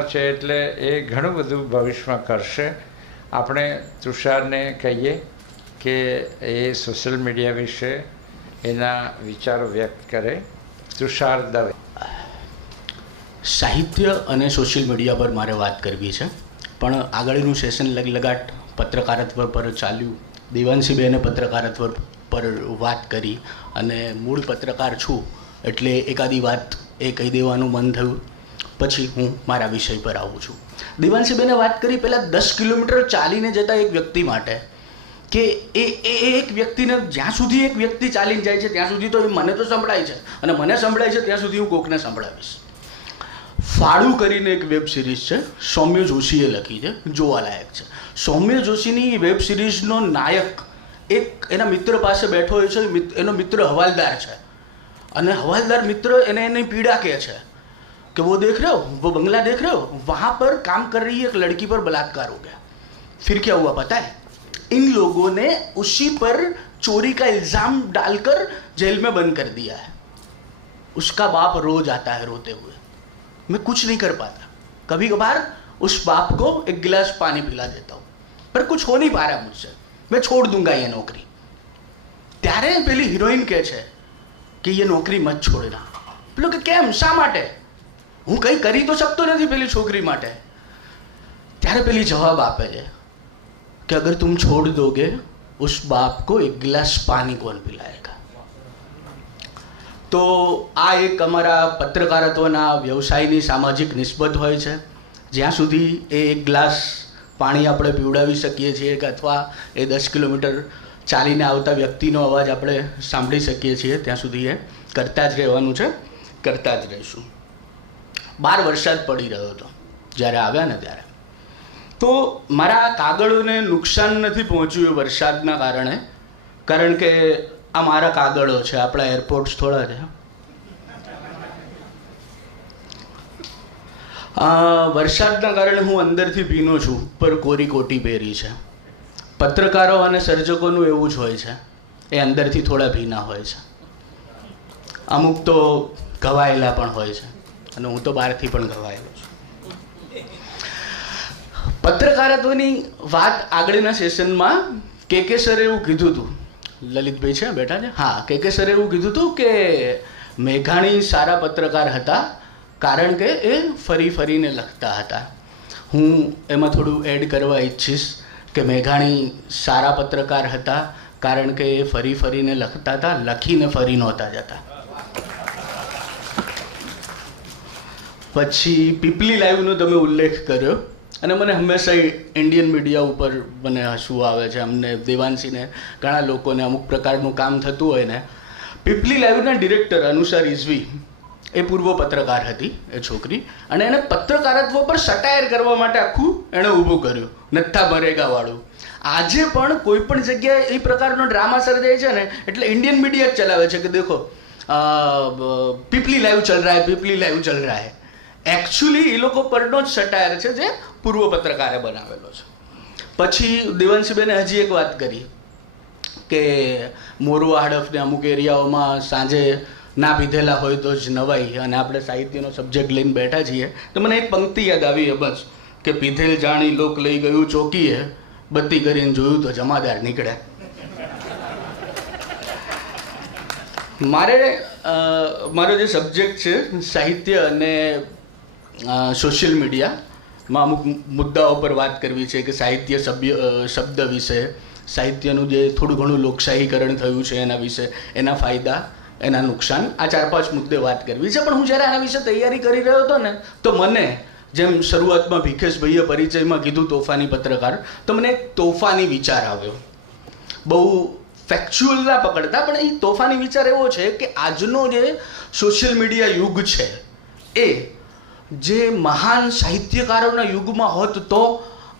છે એટલે એ ઘણું બધું ભવિષ્યમાં કરશે. આપણે તુષારને કહીએ કે એ સોશિયલ મીડિયા વિશે એના વિચારો વ્યક્ત કરે. તુષાર દવે. સાહિત્ય અને સોશિયલ મીડિયા પર મારે વાત કરવી છે. પણ આગળનું સેશન લગલગાટ પત્રકારત્વ પર ચાલ્યું. દેવાંશીબેને પત્રકારત્વ પર વાત કરી અને મૂળ પત્રકાર છું એટલે એકાદી વાત એ કહી દેવાનું મન થયું. પછી હું મારા વિષય પર આવું છું. દેવાંશીબેને વાત કરી, પહેલાં દસ કિલોમીટર ચાલીને જતા એક વ્યક્તિ માટે કે એ એ એક વ્યક્તિને જ્યાં સુધી એક વ્યક્તિ ચાલીને જાય છે, ત્યાં સુધી તો એ મને તો સંભળાય છે. અને મને સંભળાય છે, ત્યાં સુધી હું કોકને સંભળાવીશ. ફાળું કરીને એક વેબ સિરીઝ છે, સૌમ્ય જોશીએ લખી છે, જોવાલાયક છે. સૌમ્ય જોશીની વેબ સિરીઝનો નાયક એક એના મિત્ર પાસે બેઠો હોય છે, એનો મિત્ર હવાલદાર છે. અને હવાલદાર મિત્ર એને એની પીડા કહે છે. कि वो देख रहे हो वो बंगला देख रहे हो वहां पर काम कर रही एक लड़की पर बलात्कार हो गया फिर क्या हुआ पता है इन लोगों ने उसी पर चोरी का इल्जाम डालकर जेल में बंद कर दिया है उसका बाप रोज आता है रोते हुए मैं कुछ नहीं कर पाता कभी कभार उस बाप को एक गिलास पानी पिला देता हूँ पर कुछ हो नहीं पा रहा मुझसे मैं छोड़ दूंगा ये नौकरी ત્યારે પેલી હિરોઈન કહે છે કે એ નોકરી મત છોડના પેલો કે કેમ શા માટે હું કંઈ કરી તો શકતો નથી પેલી છોકરી માટે. ત્યારે પેલી જવાબ આપે છે કે અગર તુમ છોડ દોગે, ઉસ બાપ કો એક ગ્લાસ પાણી કોણ પીલાયેગા? તો આ એક અમારા પત્રકારત્વના વ્યવસાયની સામાજિક નિસ્બત હોય છે. જ્યાં સુધી એ એક ગ્લાસ પાણી આપણે પીવડાવી શકીએ છીએ કે અથવા એ દસ કિલોમીટર ચાલીને આવતા વ્યક્તિનો અવાજ આપણે સાંભળી શકીએ છીએ, ત્યાં સુધી એ કરતા જ રહેવાનું છે, કરતા જ રહીશું. બાર વરસાદ પડી રહ્યો હતો, જ્યારે આવ્યા ને ત્યારે. તો મારા કાગળોને નુકસાન નથી પહોંચ્યું વરસાદના કારણે, કારણ કે આ મારા કાગળો છે, આપણા એરપોર્ટ્સ થોડા છે. વરસાદના કારણે હું અંદરથી ભીનો છું, પર કોરી કોટી પહેરી છે. પત્રકારો અને સર્જકોનું એવું જ હોય છે, એ અંદરથી થોડા ભીના હોય છે. અમુક તો ઘવાયેલા પણ હોય છે. અને હું તો બહારથી પણ ઘવાયેલો છું. પત્રકારત્વની વાત આગળના સેશનમાં કે કે સરે એવું કીધું હતું લલિતભાઈ છે, બેઠા છે? હા, કે કે સરે એવું કીધું હતું કે મેઘાણી સારા પત્રકાર હતા કારણ કે એ ફરી ફરીને લખતા હતા. હું એમાં થોડું એડ કરવા ઈચ્છીશ કે મેઘાણી સારા પત્રકાર હતા કારણ કે એ ફરી ફરીને લખતા હતા, લખીને ફરી નહોતા જતા. પછી પીપલી લાઈવનો તમે ઉલ્લેખ કર્યો અને મને હંમેશા ઇન્ડિયન મીડિયા ઉપર મને હસવું આવે છે. અમને દેવાંશીને ઘણા લોકોને અમુક પ્રકારનું કામ થતું હોય ને. પીપલી લાઈવના ડિરેક્ટર અનુસાર ઇઝવી એ પૂર્વ પત્રકાર હતી, એ છોકરી. અને એને પત્રકારત્વ પર સટાયર કરવા માટે આખું એણે ઊભું કર્યું. નથ્થા ભરેગાવાળું. આજે પણ કોઈ પણ જગ્યાએ એ પ્રકારનો ડ્રામા સર્જાય છે ને, એટલે ઇન્ડિયન મીડિયા જ ચલાવે છે કે દેખો પીપલી લાઈવ ચલ રહા હે, પીપલી લાઈવ ચલ રહા હે. એકચ્યુઅલી એ લોકો પરનો જ સટાયર છે જે પૂર્વ પત્રકારે બનાવેલો છે. પછી દેવાંશીબેને હજી એક વાત કરી કે મોરવા હડફને અમુક એરિયાઓમાં સાંજે ના પીધેલા હોય તો જ નવાઈ અને આપણે સાહિત્યનો સબ્જેક્ટ લઈને બેઠા છીએ. તો મને એક પંક્તિ યાદ આવી એ બસ કે પીધેલ જાણી લોક લઈ ગયું ચોકીએ, બત્તી કરીને જોયું તો જમાદાર નીકળે મારે મારો જે સબ્જેક્ટ છે સાહિત્ય અને સોશિયલ મીડિયામાં અમુક મુદ્દાઓ પર વાત કરવી છે કે સાહિત્ય સભ્ય શબ્દ વિશે, સાહિત્યનું જે થોડું ઘણું લોકશાહીકરણ થયું છે એના વિશે, એના ફાયદા, એના નુકસાન, આ ચાર પાંચ મુદ્દે વાત કરવી છે. પણ હું જ્યારે આના વિશે તૈયારી કરી રહ્યો હતો ને, તો મને જેમ શરૂઆતમાં ભીખેશભાઈએ પરિચયમાં કીધું તોફાની પત્રકાર, તો મને એક તોફાની વિચાર આવ્યો. બહુ ફેક્ચ્યુઅલ ના પકડતા, પણ એ તોફાની વિચાર એવો છે કે આજનો જે સોશિયલ મીડિયા યુગ છે, એ જે મહાન સાહિત્યકારોના યુગમાં હોત તો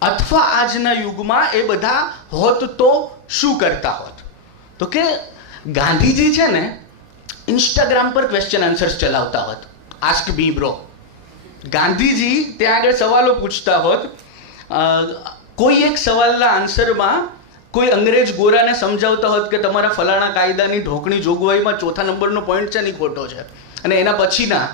અથવા આજના યુગમાં એ બધા હોત તો શું કરતા હોત? તો કે ગાંધીજી છે ને ઇન્સ્ટાગ્રામ પર ક્વેશ્ચન આન્સર્સ ચલાવતા હોત. આસ્ક બી બ્રો ગાંધીજી ત્યાં આગળ સવાલો પૂછતા હોત. કોઈ એક સવાલના આન્સરમાં કોઈ અંગ્રેજ ગોરાને સમજાવતા હોત કે તમારા ફલાણા કાયદાની ઢોકણી જોગવાઈમાં ચોથા નંબરનો પોઈન્ટ છે નહીં ખોટો છે. અને એના પછીના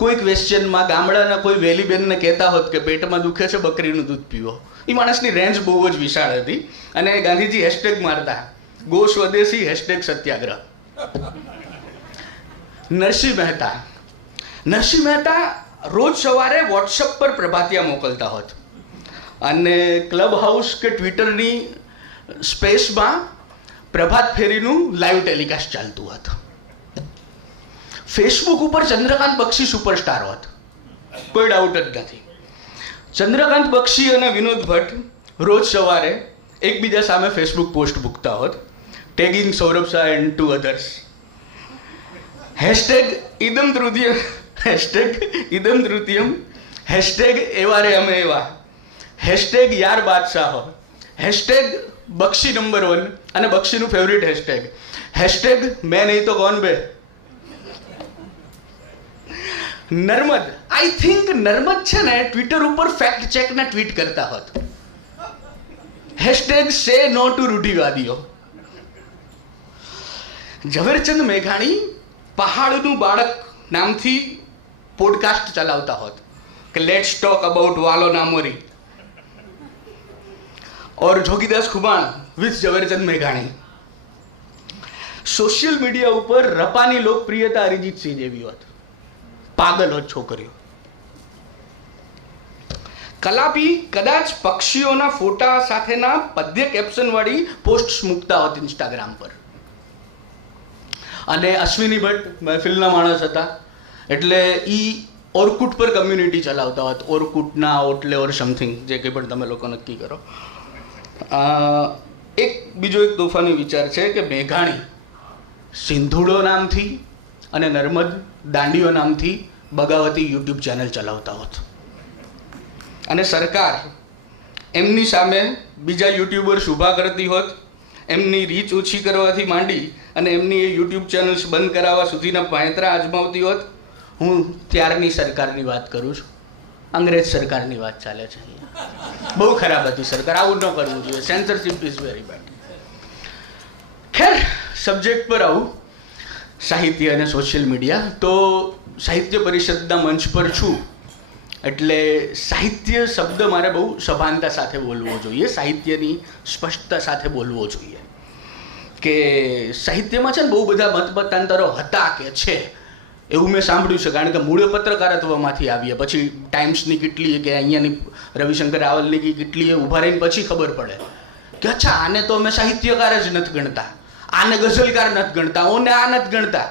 કોઈ ક્વેશ્ચનમાં ગામડાના કોઈ વેલીબેનને કહેતા હોત કે પેટમાં દુખે છે, બકરીનું દૂધ પીવો. એ માણસની રેન્જ બહુ જ વિશાળ હતી. અને ગાંધીજી હેશટેગ મારતા. Go Swadeshi hashtag Satyagraha. Narsinh Mehta. Narsinh Mehta રોજ સવારે વોટ્સઅપ પર પ્રભાતિયા મોકલતા હોત. અને ક્લબ હાઉસ કે ટ્વિટરની સ્પેસમાં પ્રભાત ફેરીનું લાઈવ ટેલિકાસ્ટ ચાલતું હતું. ફેસબુક ઉપર ચંદ્રકાંત બક્ષી સુપરસ્ટાર હોત. કોઈ ડાઉટ જ નથી. ચંદ્રકાંત બક્ષી અને વિનોદ ભટ્ટ રોજ સવારે એકબીજા સામે ફેસબુક પોસ્ટ મૂકતા હોત. Tagging Saurabh Shah and two others hashtag ઇદમ તૃતીય હેશટેગ ઇદમ તૃતીયમ. હેશટેગ એવા રે અમે એવા. હેશટેગ યાર બાદશાહ. હેશટેગ બક્ષી નંબર વન અને બક્ષીનું ફેવરિટ હેશટેગ હેશટેગ મેં નહીં તો કોણ બે? નર્મદ. આઈ થિંક નર્મદ છે ને ટ્વિટર ઉપર ફેક્ટ ચેકના ટ્વીટ કરતા હોત. હેશટેગ સે નો ટુ રૂઢિવાદીઓ. ઝવેરચંદ મેઘાણી પહાડનું બાળક નામથી પોડકાસ્ટ ચલાવતા હોત. કે let's talk about Valo Namori. Or Jogidas Khuman with Zaverchand મેઘાણી. સોશિયલ મીડિયા ઉપર રપાની લોકપ્રિયતા અરિજીત સિંહ જેવી હોત. પાગલ હોત છોકરીઓ. કલાપી કદાચ પક્ષીઓના ફોટા સાથેના પદ્ય કેપ્શનવાળી પોસ્ટ મૂકતા હોત ઇન્સ્ટાગ્રામ પર. અને અશ્વિની ભટ્ટ મહેફિલના માણસ હતા. એટલે એ ઓરકુટ પર કમ્યુનિટી ચલાવતા હોત. ઓરકુટના ઓટલે ઓર સમથિંગ જે કંઈ પણ તમે લોકો નક્કી કરો. એક બીજો એક તોફાની વિચાર છે કે મેઘાણી સિંધુડો નામથી અને નર્મદ દાંડીઓ નામથી બગાવતી યુટ્યુબ ચેનલ ચલાવતા હોત. અને સરકાર એમની સામે બીજા યુટ્યુબર્સ ઊભા કરતી હોત એમની રીચ ઓછી કરવાથી માંડી અને એમની એ યુટ્યુબ ચેનલ્સ બંધ કરાવવા સુધીના પાંતરા અજમાવતી હોત. હું ત્યારની સરકારની વાત કરું છું. અંગ્રેજ સરકારની વાત ચાલે છે. બહુ ખરાબ હતી સરકાર. આવું ન કરવું જોઈએ. સેન્સરશિપ ઇઝ વેરી બેડ ખેર સબ્જેક્ટ પર આવું. સાહિત્ય અને સોશિયલ મીડિયા તો સાહિત્ય પરિષદના મંચ પર છું. એટલે સાહિત્ય શબ્દ મારે બહુ સભાનતા સાથે બોલવો જોઈએ, સાહિત્યની સ્પષ્ટતા સાથે બોલવો જોઈએ. કે સાહિત્યમાં છે ને બહુ બધા મતમતાંતરો હતા કે છે, એવું મેં સાંભળ્યું છે. કારણ કે મૂળ પત્રકારત્વમાંથી આવીએ પછી ટાઈમ્સની કેટલી કે અહીંયાની રવિશંકર રાવલની કેટલી ઊભા રહીને પછી ખબર પડે કે અચ્છા, આને તો અમે સાહિત્યકાર જ નથી ગણતા. આને ગઝલકાર નથી ગણતા, ઓને આ નથી ગણતા.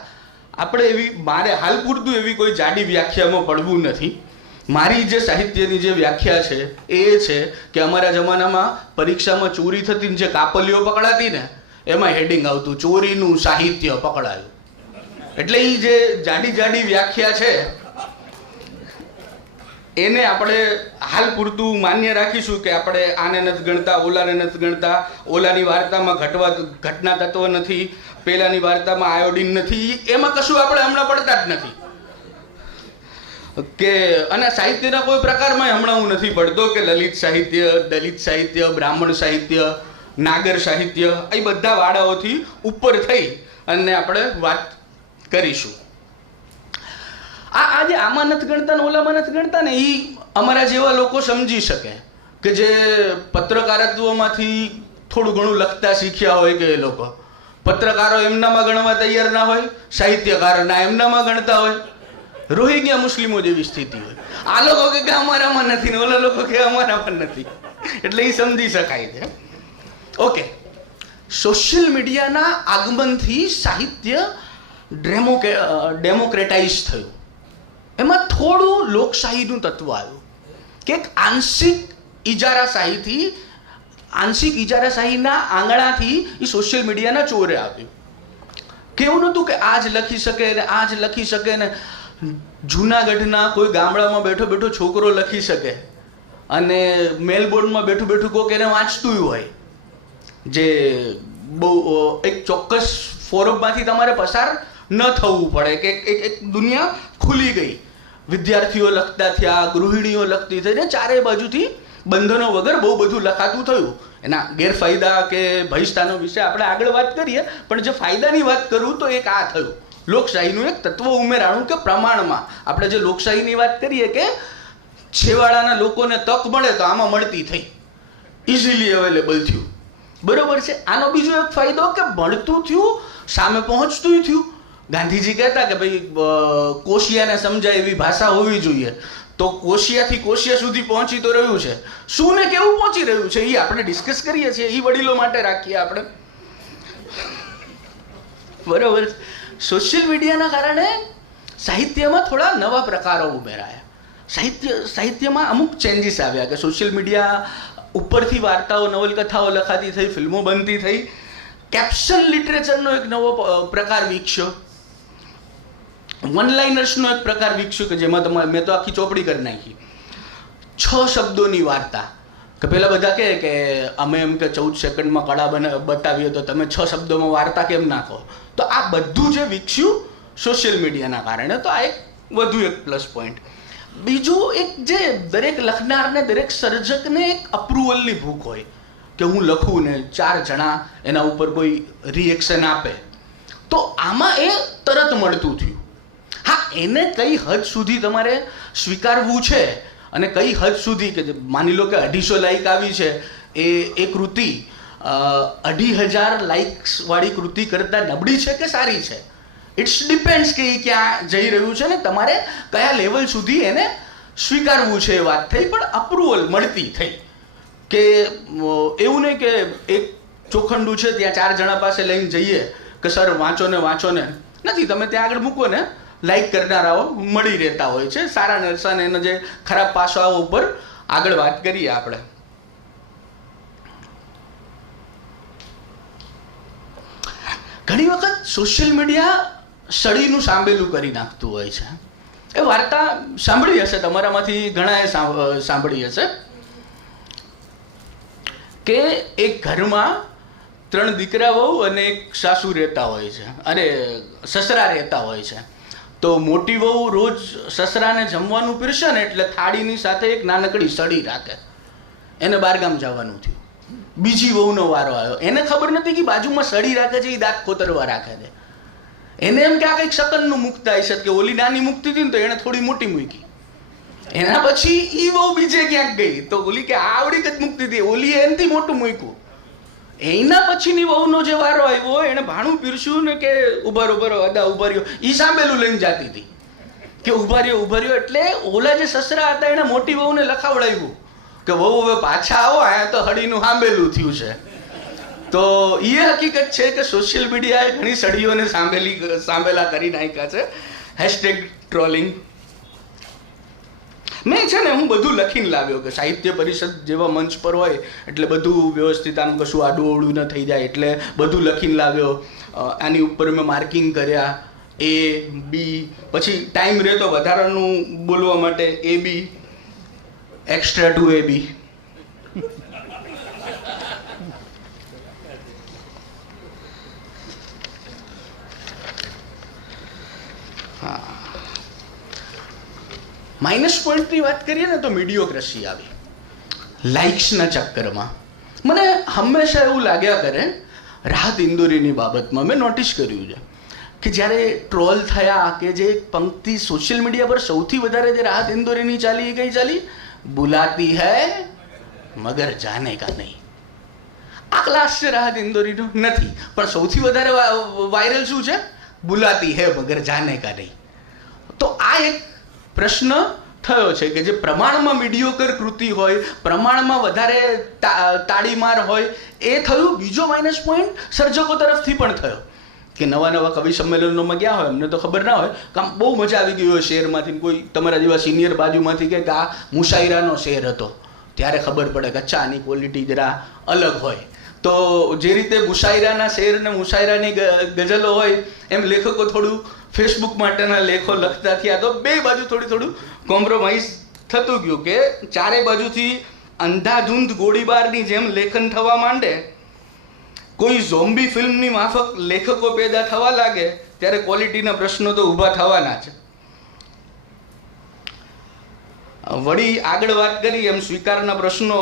આપણે એવી, મારે હાલ પૂરતું એવી કોઈ જાડી વ્યાખ્યામાં પડવું નથી. મારી જે સાહિત્યની જે વ્યાખ્યા છે, એ છે કે અમારા જમાનામાં પરીક્ષામાં ચોરી થતી જે કાપલીઓ પકડાતી ને, એમાં હેડિંગ આવતું, ચોરીનું સાહિત્ય પકડાયું. એટલે એ જે જાડી જાડી વ્યાખ્યા છે એને આપણે હાલ પૂરતું માન્ય રાખીશું કે આપણે આને નથી ગણતા, ઓલાને નથી ગણતા. ઓલાની વાર્તામાં ઘટવા ઘટના તત્વ નથી. પેલાની વાર્તામાં આયોડિન નથી. એમાં કશું આપણે હમણાં પડતા જ નથી. કે અને સાહિત્યના કોઈ પ્રકારમાં હમણાં હું નથી પડતો કે લલિત સાહિત્ય, દલિત સાહિત્ય, બ્રાહ્મણ સાહિત્ય, નાગર સાહિત્ય, એ બધા વાડાઓથી ઉપર થઈ અને આપણે વાત કરીશું. આ આજે આમાં નથી ગણતા ને ઓલામાં નથી ગણતા ને એ અમારા જેવા લોકો સમજી શકે કે જે પત્રકારત્વમાંથી થોડું ઘણું લખતા શીખ્યા હોય કે એ લોકો. પત્રકારો એમનામાં ગણવા તૈયાર ના હોય, સાહિત્યકારોના એમનામાં ગણતા હોય. રોહિંગ્યા મુસ્લિમો જેવી સ્થિતિ હોય. આ લોકો કે અમારામાં નથી ને ઓલા લોકો કે અમારામાં નથી. એટલે એ સમજી શકાય છે. ઓકે. સોશિયલ મીડિયાના આગમનથી સાહિત્ય ડેમોકે ડેમોક્રેટાઇઝ થયું. એમાં થોડું લોકશાહીનું તત્વ આવ્યું. કે આંશિક ઇજારાશાહીથી આંશિક ઇજારાશાહીના આંગણાથી એ સોશિયલ મીડિયાના ચોરે આવ્યું. કેવું નહોતું કે આજ લખી શકે ને આજ લખી શકે ને જૂનાગઢના કોઈ ગામડામાં બેઠો બેઠો છોકરો લખી શકે અને મેલબોર્નમાં બેઠું બેઠું કોક એને વાંચતું હોય. જે બહુ એક ચોક્કસ ફોરમમાંથી તમારે પસાર ન થવું પડે કે એક દુનિયા ખુલી ગઈ. વિદ્યાર્થીઓ લખતા થયા, ગૃહિણીઓ લખતી થઈ ને ચારેય બાજુથી બંધનો વગર બહુ બધું લખાતું થયું. એના ગેરફાયદા કે ભયસ્થાનો વિશે આપણે આગળ વાત કરીએ, પણ જે ફાયદાની વાત કરું તો એક આ થયું. લોકશાહીનું એક તત્વ ઉમેરાણું કે પ્રમાણમાં. આપણે જે લોકશાહીની વાત કરીએ કે છેવાડાના લોકોને તક મળે તો આમાં મળતી થઈ. ઇઝીલી અવેલેબલ થયું. બરોબર છે? આનો બીજો એક ફાયદો કે મળતું થયું, સામે પહોંચતું થયું. ગાંધીજી કહેતા કે ભાઈ કોશિયાને સમજાય એવી ભાષા હોવી જોઈએ. તો કોશિયાથી કોશિયા સુધી પહોંચી તો રહ્યું છે. શું ને કેવું પહોંચી રહ્યું છે? એ આપણે ડિસ્કસ કરીએ છીએ. એ વડીલો માટે રાખીએ આપણે. બરોબર. સોશિયલ મીડિયાના કારણે સાહિત્યમાં થોડા નવા પ્રકારો ઉમેરાયા. સાહિત્ય, સાહિત્યમાં અમુક ચેન્જીસ આવ્યા કે સોશિયલ મીડિયા ઉપરથી વાર્તાઓ, નવલકથાઓ લખાતી થઈ, ફિલ્મો બનતી થઈ. કેપ્શન લિટરેચરનો એક નવો પ્રકાર વિકસ્યો. વન લાઇનર્સનો એક પ્રકાર વિકસ્યો કે જેમાં તમારે મેં તો આખી ચોપડી કરી નાખી. છ શબ્દોની વાર્તા. કે પહેલાં બધા કહે કે અમે એમ કે ચૌદ સેકન્ડમાં કળા બને બતાવીએ તો તમે છ શબ્દોમાં વાર્તા કેમ નાખો? તો આ બધું જે વિકસ્યું સોશિયલ મીડિયાના કારણે તો આ એક વધુ એક પ્લસ પોઈન્ટ બીજું એક જે દરેક લખનારને, દરેક સર્જકને એક અપ્રુવલની ભૂખ હોય કે હું લખું ને ચાર જણા એના ઉપર કોઈ રિએક્શન આપે. તો આમાં એ તરત મળતું થયું. હા, એને કઈ હદ સુધી તમારે સ્વીકારવું છે? અને કઈ હદ સુધી કે માની લો કે અઢીસો લાઈક આવી છે, એ એ કૃતિ અઢી હજાર લાઇક્સ વાળી કૃતિ કરતાં નબળી છે કે સારી છે? ઇટ્સ ડિપેન્ડ્સ કે એ ક્યાં જઈ રહ્યું છે ને તમારે કયા લેવલ સુધી એને સ્વીકારવું છે એ વાત થઈ, પણ અપ્રુવલ મળતી થઈ. કે એવું નહીં કે એક ચોખંડું છે, ત્યાં ચાર જણા પાસે લઈને જઈએ કે, સર, વાંચો ને વાંચો ને. નથી, તમે ત્યાં આગળ મૂકો ને લાઈક કરનારાઓ મળી રહેતા હોય છે. સારા નરસાને એના જે ખરાબ પાસાઓ ઉપર આગળ વાત કરીએ આપણે. ઘણી વખત સોશિયલ મીડિયા સળીનું સાંભેલું કરી નાખતું હોય છે. એ વાર્તા સાંભળી હશે, તમારામાંથી ઘણાએ સાંભળી હશે. કે એક ઘરમાં ત્રણ દીકરા વહુ અને એક સાસુ રહેતા હોય છે. અરે સસરા રહેતા હોય છે. તો મોટી વહુ રોજ સસરાને જમવાનું પીરશે ને એટલે થાળીની સાથે એક નાનકડી સળી રાખે. એને બારગામ જવાનું થયું. બીજી વહુનો વારો આવ્યો. એને ખબર નથી કે બાજુમાં સળી રાખે છે એ દાંત ખોતરવા રાખે છે. એને એમ કે આ કંઈક શકનનું મુકતા હશે કે ઓલી નાની મૂકતી હતી ને તો એણે થોડી મોટી મૂકી. એના પછી એ બહુ બીજે ક્યાંક ગઈ. તો ઓલી કે આવડી જ મૂકતી હતી. ઓલી એનથી મોટું મૂક્યું. એના પછીની વહુનો જે વારો આવ્યો એને ભાણું પીરસ્યું ને કે ઉભર ઉભર ઊભા અદા ઊભા રહ્યો. ઈ સાંભેલું લઈને જાતી હતી. કે ઊભા રહ્યો ઊભા રહ્યો એટલે ઓલા જે સસરા હતા, એને મોટી વહુને લખાવડાવ્યું કે, વહુ, હવે પાછા આવો, અહીંયા તો હળીનું સાંભેલું થયું છે. તો એ હકીકત છે કે સોશિયલ મીડિયાએ ઘણી સડીઓને સાંભેલી, સાંભેલા કરી નાખ્યા છે. હેશટેગ ટ્રોલિંગ મેં છે ને હું બધું લખીને લાવ્યો કે સાહિત્ય પરિષદ જેવા મંચ પર હોય, એટલે બધું વ્યવસ્થિત આમ કશું આડું અવળું ન થઈ જાય, એટલે બધું લખીને લાવ્યો. આની ઉપર મેં માર્કિંગ કર્યા એ બી પછી ટાઈમ રહેતો વધારાનું બોલવા માટે A B extra two A B minus પોઈન્ટની વાત કરીએ ને તો મીડિયોક્રેસી આવી. લાઇક્સના ચક્કરમાં. મને હંમેશા એવું લાગ્યા કરે, રાહત ઇન્દોરીની બાબતમાં મેં નોટિસ કર્યું છે કે જ્યારે ટ્રોલ થયા કે જે પંક્તિ સોશિયલ મીડિયા પર સૌથી વધારે જે રાહત ઇન્દોરીની ચાલી એ કઈ ચાલી? બુલાતી હૈ, મગર જાને કા નહીં. આ ક્લાસ છે રાહત ઇન્દોરીનો? નથી. પણ સૌથી વધારે વાયરલ શું છે? બુલાતી હૈ, મગર જાને કા નહીં. તો આ એક પ્રશ્ન થયો છે કે જે પ્રમાણમાં મીડિયોકર કૃતિ હોય, પ્રમાણમાં વધારે તાળીમાર હોય, એ થયું. બીજો માઇનસ પોઈન્ટ સર્જકો તરફથી પણ થયો. કે નવા નવા કવિ સંમેલનોમાં ગયા હોય, અમને તો ખબર ના હોય. કે આમ બહુ મજા આવી ગઈ હોય શેરમાંથી કોઈ તમારા જેવા સિનિયર બાજુમાંથી કે આ મુશાયરાનો શેર હતો. ત્યારે ખબર પડે કે અચ્છા આની ક્વોલિટી જરા અલગ હોય. તો જે રીતે મુશાયરાના શેર અને મુશાયરાની ગઝલો હોય, એમ લેખકો થોડું ફેસબુક માટેના લેખો લખતા થયા. તો બે બાજુ થોડું થોડું કોમ્પ્રોમાઇઝ થતું ગયું કે ચારે બાજુથી અંધાધૂંધ ગોળીબારની જેમ લેખન થવા માંડે. કોઈ ઝોમ્બી ફિલ્મની માફક લેખકો પેદા થવા લાગે, ત્યારે ક્વોલિટીના પ્રશ્નો તો ઊભા થવાના છે વળી આગળ વાત કરી, એમ સ્વીકારના પ્રશ્નો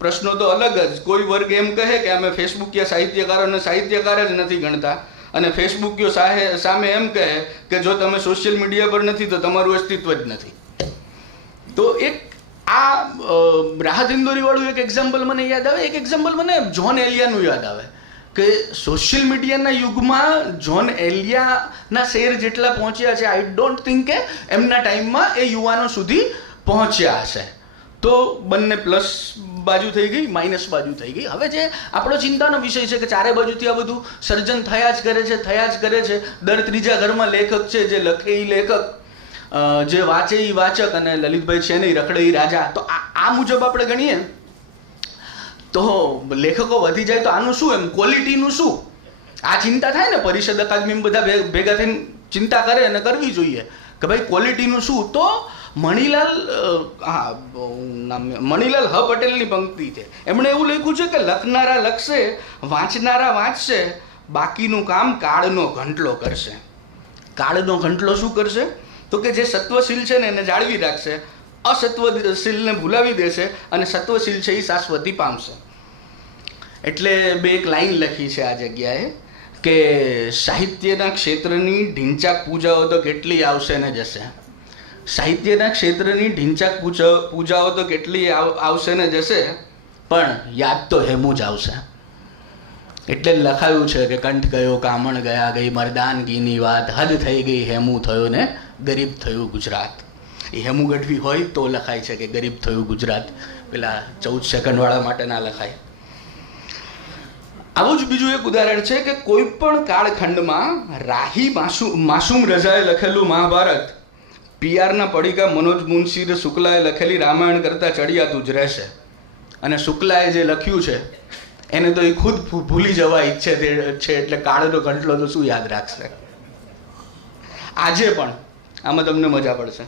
પ્રશ્નો તો અલગ જ. કોઈ વર્ગ એમ કહે કે અમે ફેસબુકીય સાહિત્યકારોને સાહિત્યકાર જ નથી ગણતા. અને ફેસબુક કયો સાહે સામે એમ કહે કે જો તમે સોશિયલ મીડિયા પર નથી, તો તમારું અસ્તિત્વ જ નથી. તો એક આ રાહત ઇન્દોરીવાળું એક એક્ઝામ્પલ મને યાદ આવે. એક એક્ઝામ્પલ મને જોન એલિયાનું યાદ આવે કે સોશિયલ મીડિયાના યુગમાં જોન એલિયાના શેર જેટલા પહોંચ્યા છે આઈ ડોન્ટ થિંક કે એમના ટાઈમમાં એ યુવાનો સુધી પહોંચ્યા હશે. તો બંને પ્લસ બાજુ થઈ ગઈ, માઇનસ બાજુ થઈ ગઈ. હવે જે આપણો ચિંતાનો વિષય છે કે ચારે બાજુથી આ બધું સર્જન થયા જ કરે છે, થયા જ કરે છે. દર ત્રીજા ઘરમાં લેખક છે, જે લખે ઈ લેખક જે વાંચે એ વાચક અને લલિતભાઈ છે નહીં રખડે એ રાજા. તો આ મુજબ આપણે ગણીએ. તો લેખકો વધી જાય તો આનું શું એમ? ક્વોલિટીનું શું? આ ચિંતા થાય ને પરિષદ અકાદમી બધા ભેગા થઈને ચિંતા કરે અને કરવી જોઈએ. કે ભાઈ ક્વોલિટીનું શું? તો મણિલાલ હા મણિલાલ હ પટેલની પંક્તિ છે. એમણે એવું લખ્યું છે કે લખનારા લખશે, વાંચનારા વાંચશે, બાકીનું કામ કાળનો ઘંટલો કરશે. કાળનો ઘંટલો શું કરશે? તો કે જે સત્વશીલ છે ને એને જાળવી રાખશે, અસત્વશીલને ભૂલાવી દેશે અને સત્વશીલ છે એ શાશ્વતી પામશે. એટલે બે એક લાઈન લખી છે આ જગ્યાએ કે સાહિત્યના ક્ષેત્રની ઢીંચાક પૂજાઓ તો કેટલી આવશે ને જશે. સાહિત્યના ક્ષેત્રની ઢીંચાક પૂજા પૂજાઓ તો કેટલી આવ- આવશે ને જશે, પણ યાદ તો હેમું જ આવશે. એટલે લખાયું છે કે કંઠ ગયો, કામણ ગયા, ગઈ મરદાનગીની વાત, હદ થઈ ગઈ, હેમું થયો ને ગરીબ થયું ગુજરાત. એ હેમુ ગઢવી હોય તો લખાય છે કે ગરીબ થયું ગુજરાત. પેલા ચૌદ સેકન્ડવાળા માટે ના લખાય. આવું જ બીજું એક ઉદાહરણ છે કે કોઈ પણ કાળખંડમાં રાહી માસુમ માસુમ રજાએ લખેલું મહાભારત પીઆરના પડીકા મનોજ મુનશી શુક્લાએ લખેલી રામાયણ કરતાં ચડિયાતું જ રહેશે. અને શુક્લાએ જે લખ્યું છે, એને તો એ ખુદ ભૂલી જવા ઈચ્છે તે- છે એટલે કાળનો ઘંટલો તો શું યાદ રાખશે? આજે પણ આમાં તમને મજા પડશે.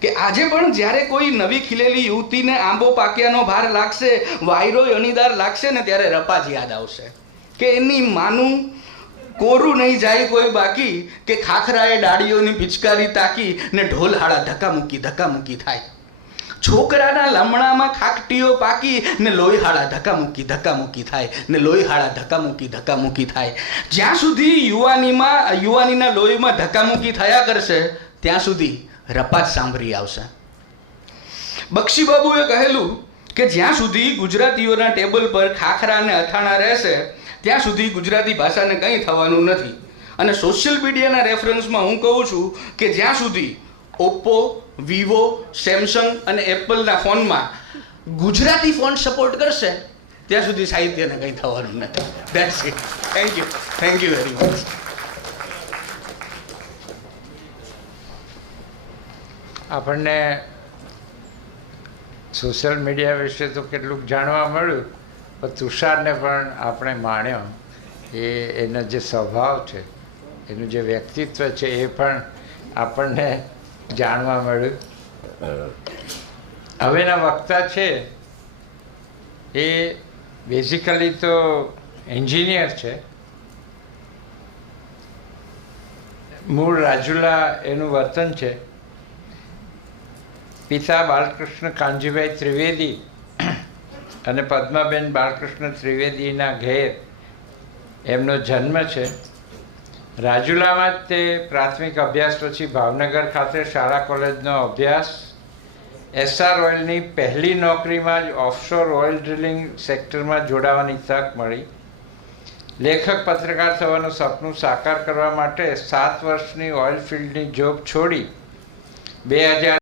કે આજે પણ જ્યારે કોઈ નવી ખીલેલી યુવતીને આંબો પાક્યાનો ભાર લાગશે વાયરો અણીદાર લાગશે ને ત્યારે રપા જ યાદ આવશે. કે એની માનું કોરું નહીં જાય કોઈ બાકી કે ખાખરાએ ડાળીઓની પિચકારી તાકી ને ઢોલ હાડા ધક્કા મૂકી ધક્કા મૂકી થાય. છોકરાના લમણામાં ખાકટીઓ પાકી ને લોહી હાડા ધક્કા મૂકી ધક્કા મૂકી થાય ને લોહી હાડા ધક્કા મૂકી ધક્કા મૂકી થાય. જ્યાં સુધી યુવાનીમાં, યુવાનીના લોહીમાં ધક્કા મૂકી થયા કરશે, ત્યાં સુધી રપાત સાંભળી આવશે. બક્ષીબાબુએ કહેલું કે જ્યાં સુધી ગુજરાતીઓના ટેબલ પર ખાખરા અને અથાણા રહેશે ત્યાં સુધી ગુજરાતી ભાષાને કંઈ થવાનું નથી. અને સોશિયલ મીડિયાના રેફરન્સમાં હું કહું છું કે જ્યાં સુધી ઓપ્પો વિવો સેમસંગ અને એપલના ફોનમાં ગુજરાતી ફોન સપોર્ટ કરશે, ત્યાં સુધી સાહિત્યને કંઈ થવાનું નથી. That's it thank you thank you very much આપણને સોશિયલ મીડિયા વિશે તો કેટલુંક જાણવા મળ્યું. તુષારને પણ આપણે માણ્યો, એ એનો જે સ્વભાવ છે, એનું જે વ્યક્તિત્વ છે, એ પણ આપણને જાણવા મળ્યું. હવેના વક્તા છે, એ બેઝિકલી તો એન્જિનિયર છે. મૂળ રાજુલા એનું વતન છે. પિતા બાલકૃષ્ણ કાનજીભાઈ ત્રિવેદી અને પદ્માબેન બાળકૃષ્ણ ત્રિવેદીના ઘેર એમનો જન્મ છે. રાજુલામાં જ તે પ્રાથમિક અભ્યાસ પછી ભાવનગર ખાતે શાળા કોલેજનો અભ્યાસ. એસઆર ઓઇલની પહેલી નોકરીમાં જ ઓફશોર ઓઇલ ડ્રિલિંગ સેક્ટરમાં જોડાવાની તક મળી. લેખક પત્રકાર થવાનું સપનું સાકાર કરવા માટે સાત વર્ષની ઓઇલ ફિલ્ડની જોબ છોડી બે હજાર